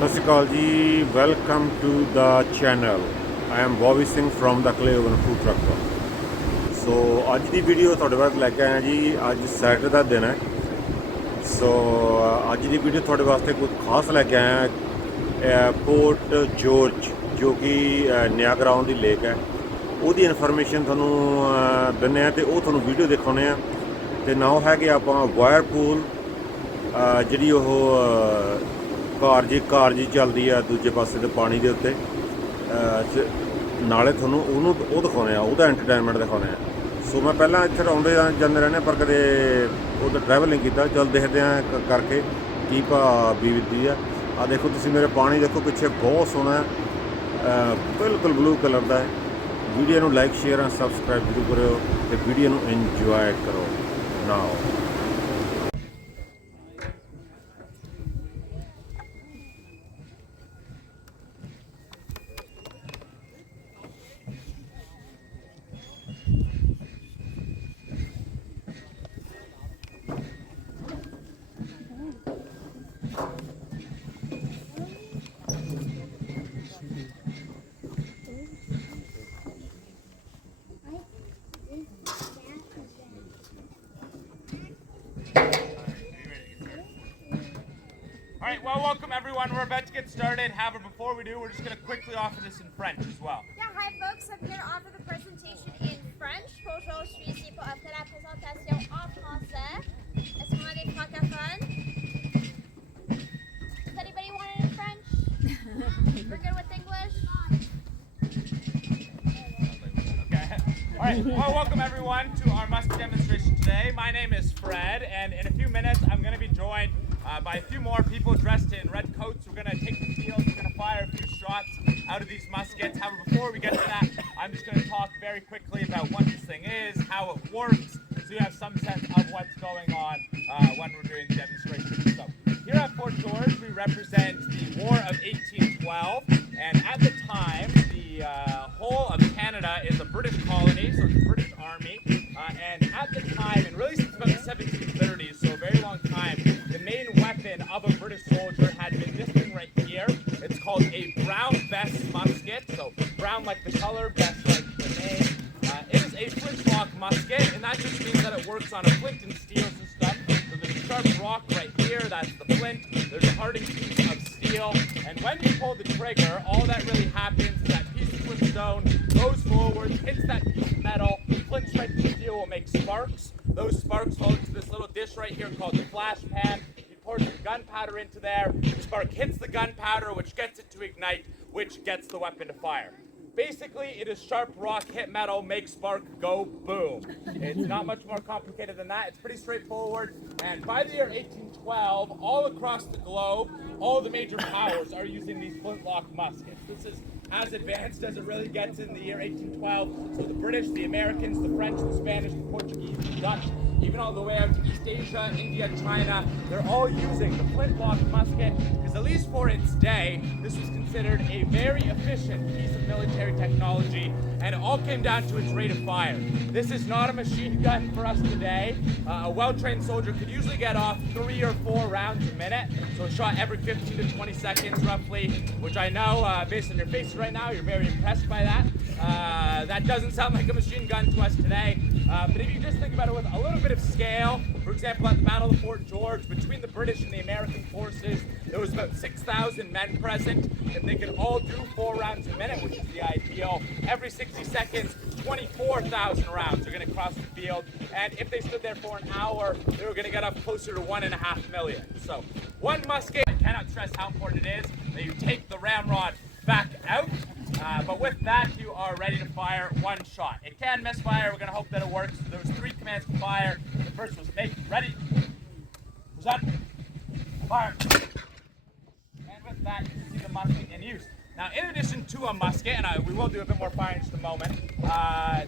ਸਤਿ Sri Akal ji, welcome to the channel. I am Bobby Singh from the Clay Oven food truck. So ਅੱਜ ਦੀ video ਤੁਹਾਡੇ ਵਾਸਤੇ ਲੈ ਕੇ ਆਇਆ ਜੀ। ਅੱਜ ਸੈਟਰਡੇ ਦਾ ਦਿਨ ਹੈ। ਸੋ ਅੱਜ ਦੀ ਵੀਡੀਓ ਤੁਹਾਡੇ ਵਾਸਤੇ ਕੁਝ ਖਾਸ ਲੈ ਕੇ ਆਇਆ। ਪੋਰਟ ਜੋਰਜ ਜੋ ਕਿ ਨਿਆਗਰਾ ਔਨ ਦੀ ਲੇਕ ਹੈ, ਉਹਦੀ ਇਨਫੋਰਮੇਸ਼ਨ ਤੁਹਾਨੂੰ ਦਿੰਦੇ ਹਾਂ ਅਤੇ ਉਹ ਤੁਹਾਨੂੰ ਵੀਡੀਓ ਦਿਖਾਉਂਦੇ ਹਾਂ। ਅਤੇ ਨਾਲ ਹੈਗੇ ਆਪਾਂ ਵਾਇਰਪੂਲ, ਜਿਹੜੀ ਉਹ ਕਾਰ ਜੀ ਚੱਲਦੀ ਆ ਦੂਜੇ ਪਾਸੇ ਦੇ ਪਾਣੀ ਦੇ ਉੱਤੇ। ਨਾਲੇ ਤੁਹਾਨੂੰ ਉਹ ਦਿਖਾਉਂਦੇ ਆ, ਉਹਦਾ ਐਂਟਰਟੇਨਮੈਂਟ ਦਿਖਾਉਂਦੇ ਆ। ਸੋ ਮੈਂ ਪਹਿਲਾਂ ਇੱਥੇ ਆਉਂਦੇ ਜਾਂਦੇ ਰਹਿੰਦੇ ਪਰ ਕਦੇ ਉਹਦਾ ਟਰੈਵਲ ਨਹੀਂ ਕੀਤਾ। ਚੱਲ ਦੇਖਦੇ ਹਾਂ ਕਰਕੇ ਕੀ ਭਾਅ ਬੀਤਦੀ ਆ। ਆਹ ਦੇਖੋ ਤੁਸੀਂ ਮੇਰੇ ਪਾਣੀ ਦੇਖੋ ਪਿੱਛੇ, ਬਹੁਤ ਸੋਹਣਾ ਬਿਲਕੁਲ ਬਲੂ ਕਲਰ ਦਾ ਹੈ। ਵੀਡੀਓ ਨੂੰ ਲਾਈਕ ਸ਼ੇਅਰ ਐਂਡ ਸਬਸਕ੍ਰਾਈਬ ਜ਼ਰੂਰ ਕਰਿਓ ਅਤੇ ਵੀਡੀਓ ਨੂੰ ਇੰਜੋਏ ਕਰੋ ਨਾਓ। All right, well, welcome everyone. We're about to get started. However, before we do, we're just going to quickly offer this in French as well. Yeah, hi folks. I'm here to offer the presentation in French. Bonjour, je suis ici pour offrir la présentation en français. Est-ce qu'on a des francophones? Does anybody want it in French? We're good with English? Okay. All right, well, welcome everyone to our musket demonstration today. My name is Fred, and in a few minutes, I'm going to be joined by a few more people dressed in red coats. We're going to take the field, we're going to fire a few shots out of these muskets. However, before we get to that, I'm just going to talk very quickly about what this thing is, how it works, so you have some sense of what's going on when we're doing the demonstration. So, here at Fort George, we represent the War of 1812, and at the time, the whole of Canada is a British colony, so it's a British army, and at the time, and really since about the 1730s, so a very long time, the main weapon of a British soldier had been this thing right here. It's called a brown bess musket, so brown like the color, bess like the name. It is a flintlock musket, and that just means that it works on a flint and steels and stuff. So there's a sharp rock right here, that's the flint. There's a hardened piece of steel, and when you pull the trigger, all that really happens is that piece of flintstone goes forward, hits that piece of metal, flint strike the steel will make sparks. Those sparks fall into this little dish right here called the flash pan. You pour some gunpowder into there, the spark hits the gunpowder, which gets it to ignite, which gets the weapon to fire. Basically, it is sharp rock, hit metal, make spark, go boom. It's not much more complicated than that. It's pretty straightforward. And by the year 1812, all across the globe, all the major powers are using these flintlock muskets. This is as advanced as it really gets in the year 1812. So the British, the Americans, the French, the Spanish, the Portuguese, the Dutch, even all the way out to East Asia, India, China, they're all using the flintlock musket because at least for its day, this was considered a very efficient piece of military technology, and it all came down to its rate of fire. This is not a machine gun for us today. A well-trained soldier could usually get off 3 or 4 rounds a minute, so a shot every 15 to 20 seconds roughly, which I know, based on your faces right now, you're very impressed by that. That doesn't sound like a machine gun to us today, but if you just think about it with a little bit of scale, for example, at the Battle of Fort George, between the British and the American forces, there was about 6,000 men present, and they could all do 4 rounds a minute, which is the ideal. Every 60 seconds, 24,000 rounds are going to cross the field, and if they stood there for an hour, they were going to get up closer to 1.5 million. So, one musket, I cannot stress how important it is that you take the ramrod back out. But with that, you are ready to fire one shot. It can misfire. We're going to hope that it works. There was 3 commands to fire. The first was make, ready, present, fire. And with that, you can see the musket in use. Now, in addition to a musket, and we will do a bit more firing in just a moment,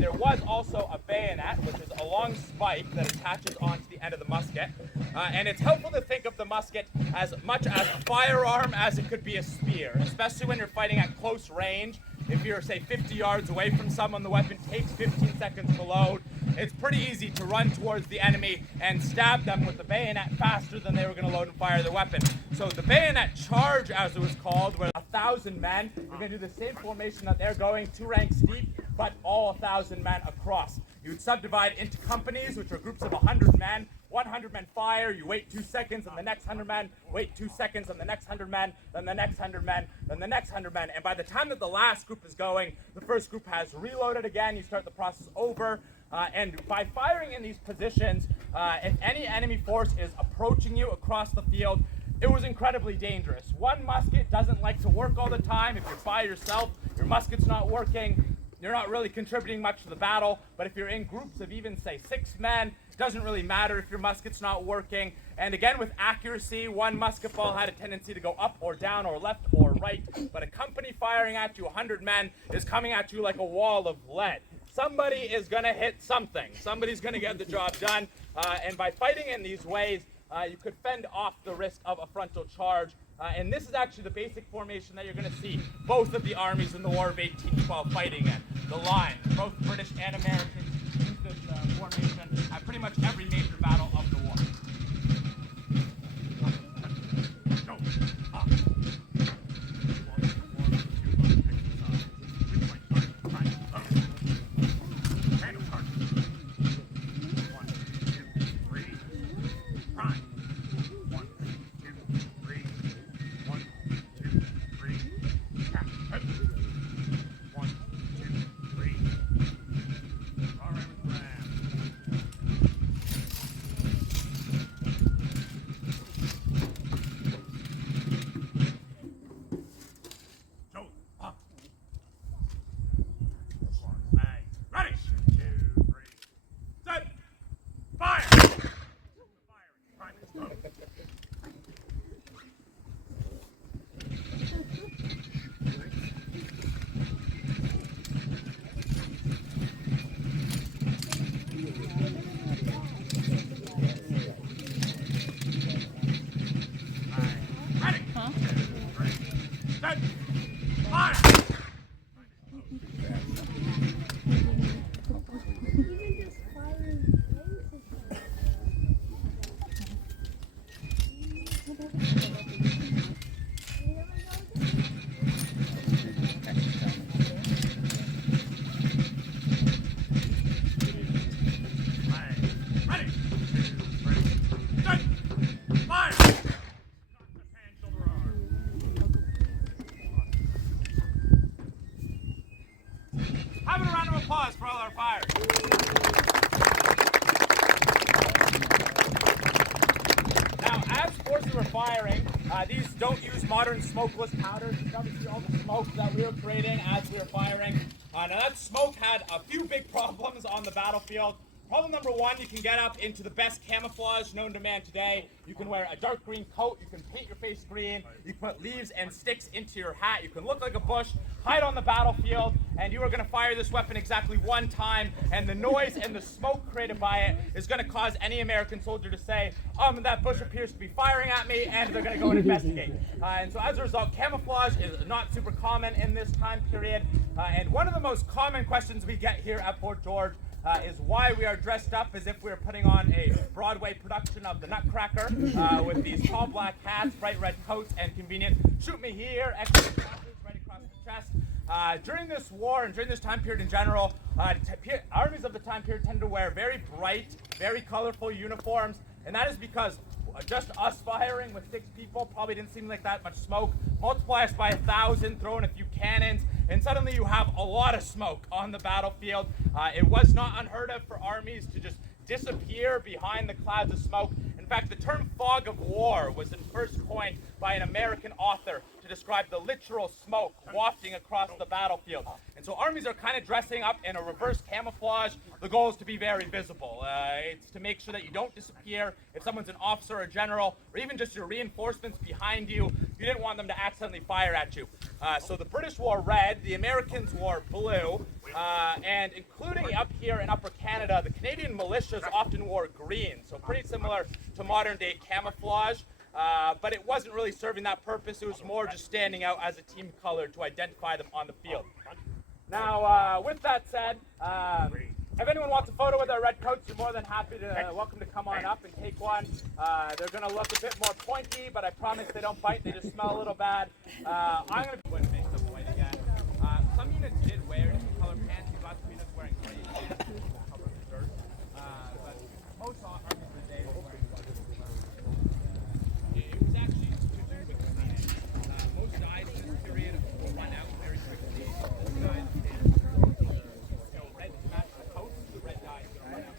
there was also a bayonet, which is a long spike that attaches onto the end of the musket. And it's helpful to think of the musket as much as a firearm as it could be a spear, especially when you're fighting at close range. if you're, say, 50 yards away from someone, the weapon takes 15 seconds to load. It's pretty easy to run towards the enemy and stab them with the bayonet faster than they were going to load and fire their weapon. So the bayonet charge, as it was called, where 1,000 men, you're going to do the same formation that they're going, 2 ranks deep, but all 1,000 men across. You would subdivide into companies, which are groups of 100 men. 100 men fire, you wait 2 seconds, and the next 100 men, wait 2 seconds, and the next 100 men, then the next 100 men, then the next 100 men. And by the time that the last group is going, the first group has reloaded again, you start the process over. And by firing in these positions, if any enemy force is approaching you across the field, it was incredibly dangerous. One musket doesn't like to work all the time. If you're by yourself, your musket's not working, you're not really contributing much to the battle. But if you're in groups of even, say, 6 men, it doesn't really matter if your musket's not working. And again, with accuracy, one musket ball had a tendency to go up or down or left or right. But a company firing at you, 100 men, is coming at you like a wall of lead. Somebody is going to hit something. Somebody's going to get the job done. And by fighting in these ways, you could fend off the risk of a frontal charge. And this is actually the basic formation that you're going to see both of the armies in the War of 1812 fighting in. The line. Both British and Americans used this formation at pretty much every major battle of the war. Having a round of applause for all our fires. Now, as forces were firing, these don't use modern smokeless powders. You can probably see all the smoke that we were creating as we were firing. Now, that smoke had a few big problems on the battlefield. Problem number one, you can get up into the best camouflage known to man today. You can wear a dark green coat, you can paint your face green, you can put leaves and sticks into your hat, you can look like a bush, hide on the battlefield, and you are going to fire this weapon exactly one time, and the noise and the smoke created by it is going to cause any American soldier to say, that bush appears to be firing at me, and they're going to go and investigate. And so as a result, camouflage is not super common in this time period, and one of the most common questions we get here at Fort George is why we are dressed up as if we are putting on a Broadway production of the Nutcracker with these tall black hats, bright red coats, and convenient shoot me here, excellent crosses right across the chest. During this war and during this time period in general, armies of the time period tend to wear very bright, very colorful uniforms, and that is because just us firing with 6 people probably didn't seem like that much smoke. Multiply us by 1,000, throw in a few cannons, and suddenly you have a lot of smoke on the battlefield. It was not unheard of for armies to just disappear behind the clouds of smoke. In fact, the term fog of war was first coined by an American author to describe the literal smoke wafting across the battlefield. And so armies are kind of dressing up in a reverse camouflage. The goal is to be very visible. It's to make sure that you don't disappear. If someone's an officer or general, or even just your reinforcements behind you, you didn't want them to accidentally fire at you. So the British wore red, the Americans wore blue, and including up here in Upper Canada, the Canadian militias often wore green, so pretty similar to modern day camouflage. but it wasn't really serving that purpose. It was more just standing out as a team color to identify them on the field. Now, with that said, if anyone wants a photo with our red coats, you're more than happy to welcome to come on up and take one. They're going to look a bit more pointy, but I promise they don't bite. They just smell a little bad. I'm going to be make them white again. Some units did wear different color pants. Lots of units wearing gray pants, cover the dirt. But most armies today were wearing white. It was actually to do with cleaning. Most dyes in this period will run out very quickly. Most dyes red to match the coat, the red dye is going to run out.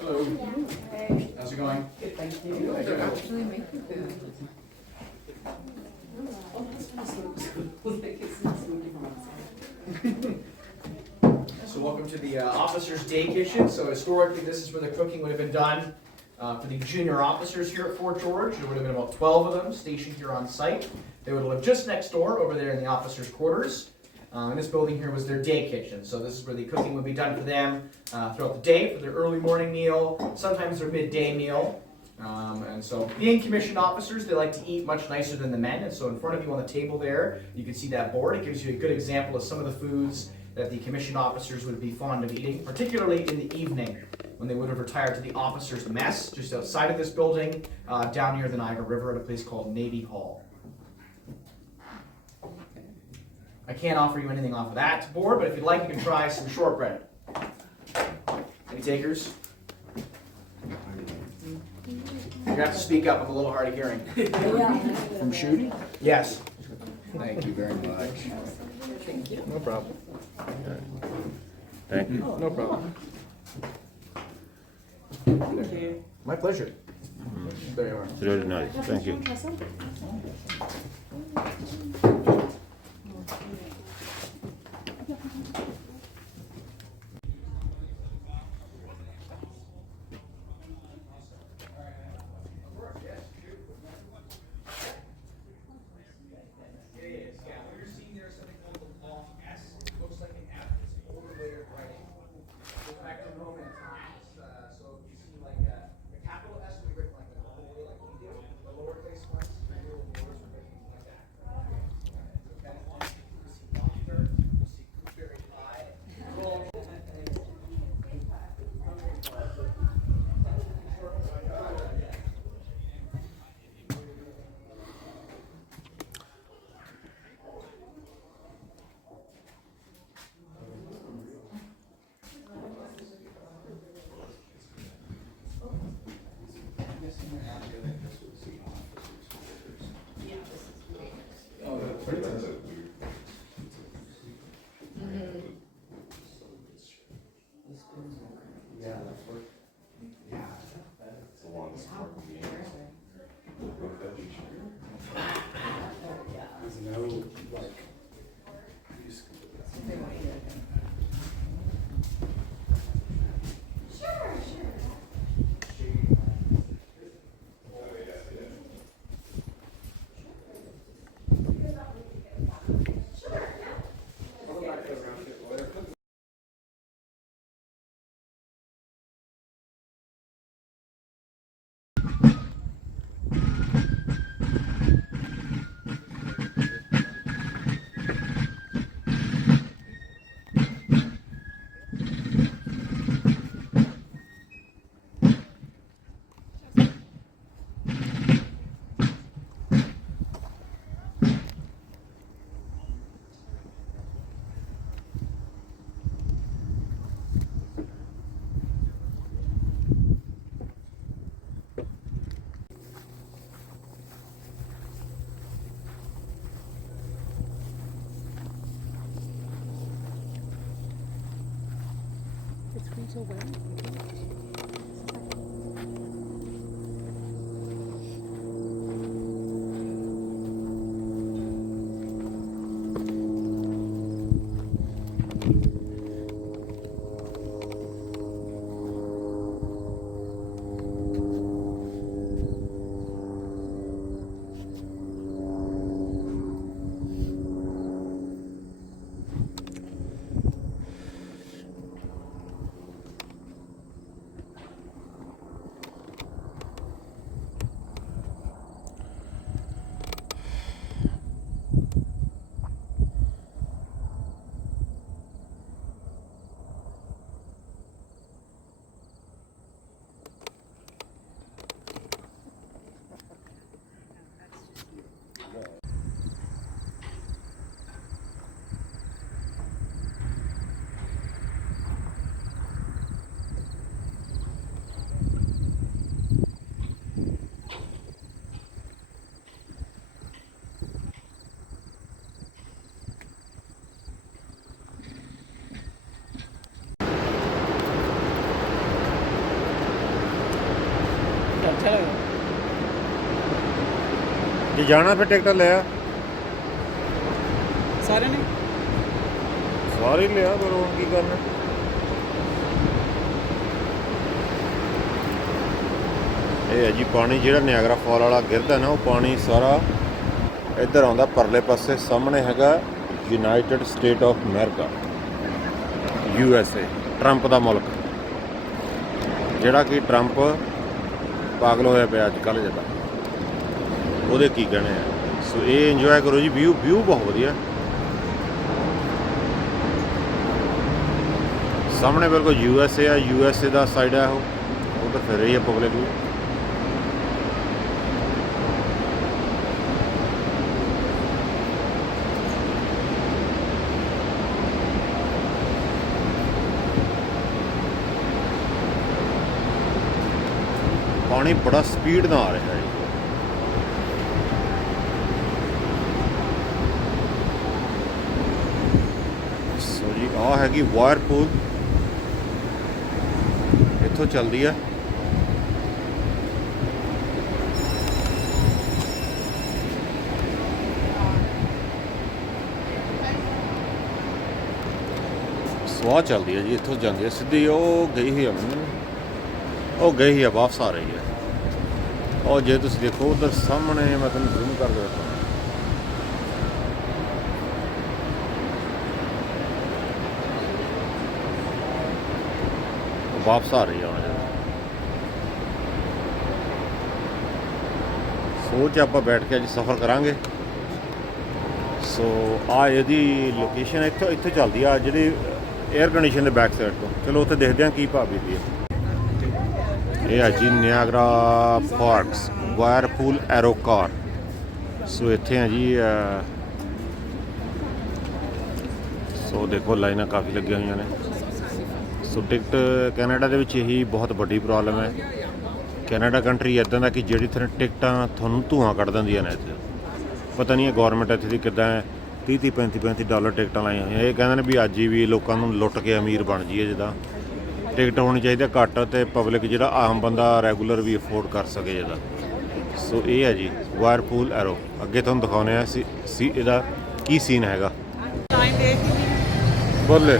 Hello. Hey. How's it going? Good, thank you. They're actually making food. Oh, that's like it's not smoking from outside. So welcome to the Officers' Day Kitchen. So historically, this is where the cooking would have been done for the junior officers here at Fort George. There would have been about 12 of them stationed here on site. They would have lived just next door over there in the officers' quarters. And this building here was their day kitchen. So this is where the cooking would be done for them throughout the day for their early morning meal, sometimes their midday meal. And so being commissioned officers, they like to eat much nicer than the men. And so in front of you on the table there, you can see that board. It gives you a good example of some of the foods that the commissioned officers would be fond of eating, particularly in the evening when they would have retired to the officers' mess just outside of this building down near the Niagara River at a place called Navy Hall. I can't offer you anything off of that board, but if you'd like, you can try some shortbread. Any takers? You're gonna have to speak up. I'm a little hard of hearing. From shooting? Yes. Thank you very much. Thank you. No problem. Thank you. No problem. Thank you. My pleasure. There you are. It's really nice. Thank you. Until when? Hello ਜੇ ਜਾਣਾ ਫਿਰ ticket ਲੈ ਆ सारे ने ਸਾਰੇ ਹੀ ਲਿਆ ਪਰ ਹੁਣ ਕੀ ਕਰਨਾ। ਇਹ ਹੈ ਜੀ ਪਾਣੀ ਜਿਹੜਾ ਨਿਆਗਰਾ ਫਾਲ ਵਾਲਾ ਗਿਰਦਾ ਨਾ, ਉਹ ਪਾਣੀ ਸਾਰਾ ਇੱਧਰ ਆਉਂਦਾ ਪਰਲੇ ਪਾਸੇ। ਸਾਹਮਣੇ ਹੈਗਾ United State of America, USA, Trump ਦਾ ਮੁਲਕ, ਜਿਹੜਾ ਕਿ ਟਰੰਪ ਪਾਗਲ ਹੋਇਆ ਪਿਆ ਅੱਜ ਕੱਲ੍ਹ ਜਿੱਦਾਂ। ਉਹਦੇ ਕੀ ਕਹਿਣੇ ਆ। ਸੋ ਇਹ ਇੰਜੋਏ ਕਰੋ ਜੀ, ਵਿਊ ਬਹੁਤ ਵਧੀਆ। ਸਾਹਮਣੇ ਬਿਲਕੁਲ USA ਆ, USA ਦਾ ਸਾਈਡ ਆ ਉਹ ਤਾਂ ਫਿਰ ਰਹੀ ਹੈ ਪਬਲਿਕ ਵੀ। ਪਾਣੀ ਬੜਾ ਸਪੀਡ ਨਾਲ ਆ ਰਿਹਾ ਹੈ। ਸੋ ਜੀ ਆਹ ਹੈਗੀ ਵਾਇਰਪੂਲ, ਇੱਥੋਂ ਚੱਲਦੀ ਆ। ਸਵਾਹ ਚੱਲਦੀ ਹੈ ਜੀ, ਇੱਥੋਂ ਜਾਂਦੀ ਹੈ ਸਿੱਧੀ। ਉਹ ਗਈ ਹੋਈ ਆ, ਉਹ ਗਈ ਹੀ ਆ, ਵਾਪਸ ਆ ਰਹੀ ਹੈ। ਉਹ ਜੇ ਤੁਸੀਂ ਦੇਖੋ ਉਧਰ ਸਾਹਮਣੇ, ਮੈਂ ਤੁਹਾਨੂੰ ਜ਼ੂਮ ਕਰ ਦਿੰਦਾ, ਵਾਪਸ ਆ ਰਹੀ ਹੈ ਹੁਣ। ਸੋਚ ਆਪਾਂ ਬੈਠ ਕੇ ਅੱਜ ਸਫ਼ਰ ਕਰਾਂਗੇ। ਸੋ ਆ ਇਹਦੀ ਲੋਕੇਸ਼ਨ ਇੱਥੋਂ ਚੱਲਦੀ ਆ, ਜਿਹੜੀ 에ਅਰ ਕੰਡੀਸ਼ਨ ਦੇ ਬੈਕ ਸਾਈਡ ਤੋਂ। ਚਲੋ ਉੱਥੇ ਦੇਖਦੇ ਹਾਂ ਕੀ ਭਾਅ ਬੀਤੀ ਹੈ। ਇਹ ਹੈ ਜੀ ਨਿਆਗਰਾ ਪਾਰਕਸ ਵਾਇਰਪੂਲ ਐਰੋ ਕਾਰ। ਸੋ ਇੱਥੇ ਹੈ ਜੀ, ਸੋ ਦੇਖੋ ਲਾਈਨਾਂ ਕਾਫੀ ਲੱਗੀਆਂ ਹੋਈਆਂ ਨੇ। ਸੋ ਟਿਕਟ ਕੈਨੇਡਾ ਦੇ ਵਿੱਚ ਇਹੀ ਬਹੁਤ ਵੱਡੀ ਪ੍ਰੋਬਲਮ ਹੈ। ਕੈਨੇਡਾ ਕੰਟਰੀ ਇੱਦਾਂ ਦਾ ਕਿ ਜਿਹੜੀ ਤਰ੍ਹਾਂ ਟਿਕਟਾਂ ਤੁਹਾਨੂੰ ਧੂਆਂ ਕੱਢ ਦਿੰਦੀਆਂ ਨੇ। ਇੱਥੇ ਪਤਾ ਨਹੀਂ ਹੈ ਗੌਰਮੈਂਟ ਇੱਥੇ ਦੀ ਕਿੱਦਾਂ ਹੈ। 30-30 35-35 ਡਾਲਰ ਟਿਕਟਾਂ ਲਾਈਆਂ ਹੋਈਆਂ। ਇਹ ਕਹਿੰਦੇ ਨੇ ਵੀ ਅੱਜ ਹੀ ਵੀ ਲੋਕਾਂ ਨੂੰ ਲੁੱਟ ਕੇ ਅਮੀਰ ਬਣ ਜਾਈਏ। ਜਿੱਦਾਂ ਟਿਕਟ ਹੋਣੀ ਚਾਹੀਦੀ ਘੱਟ, ਅਤੇ ਪਬਲਿਕ ਜਿਹੜਾ ਆਮ ਬੰਦਾ ਰੈਗੂਲਰ ਵੀ ਅਫੋਰਡ ਕਰ ਸਕੇ ਜਿਹਦਾ। ਸੋ ਇਹ ਹੈ ਜੀ ਵਾਇਰਪੂਲ ਐਰੋ। ਅੱਗੇ ਤੁਹਾਨੂੰ ਦਿਖਾਉਂਦੇ ਆ ਸੀ ਇਹਦਾ ਕੀ ਸੀਨ ਹੈਗਾ। टाइम देख ही ਬੋਲੇ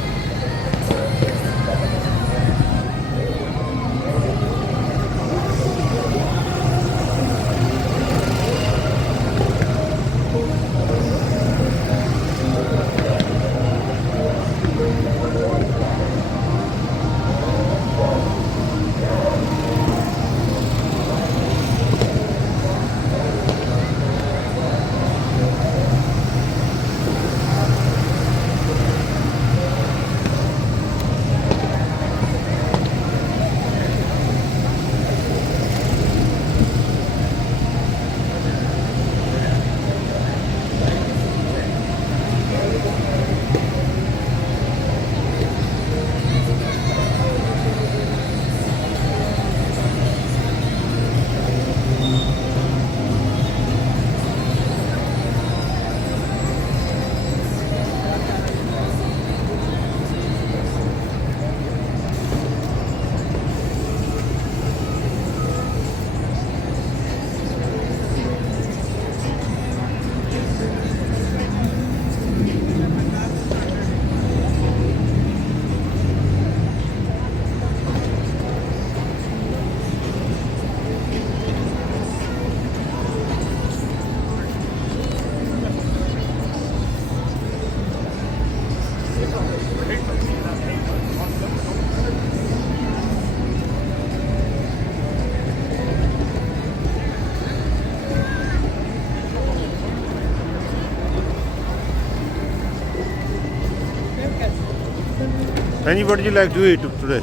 Penny, what would you like to eat today?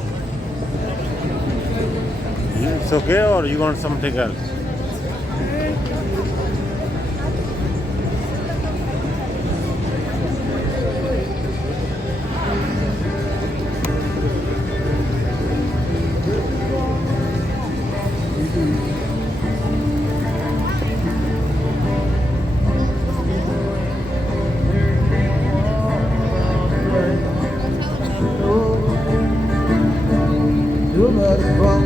It's okay, or you want something else? Do not come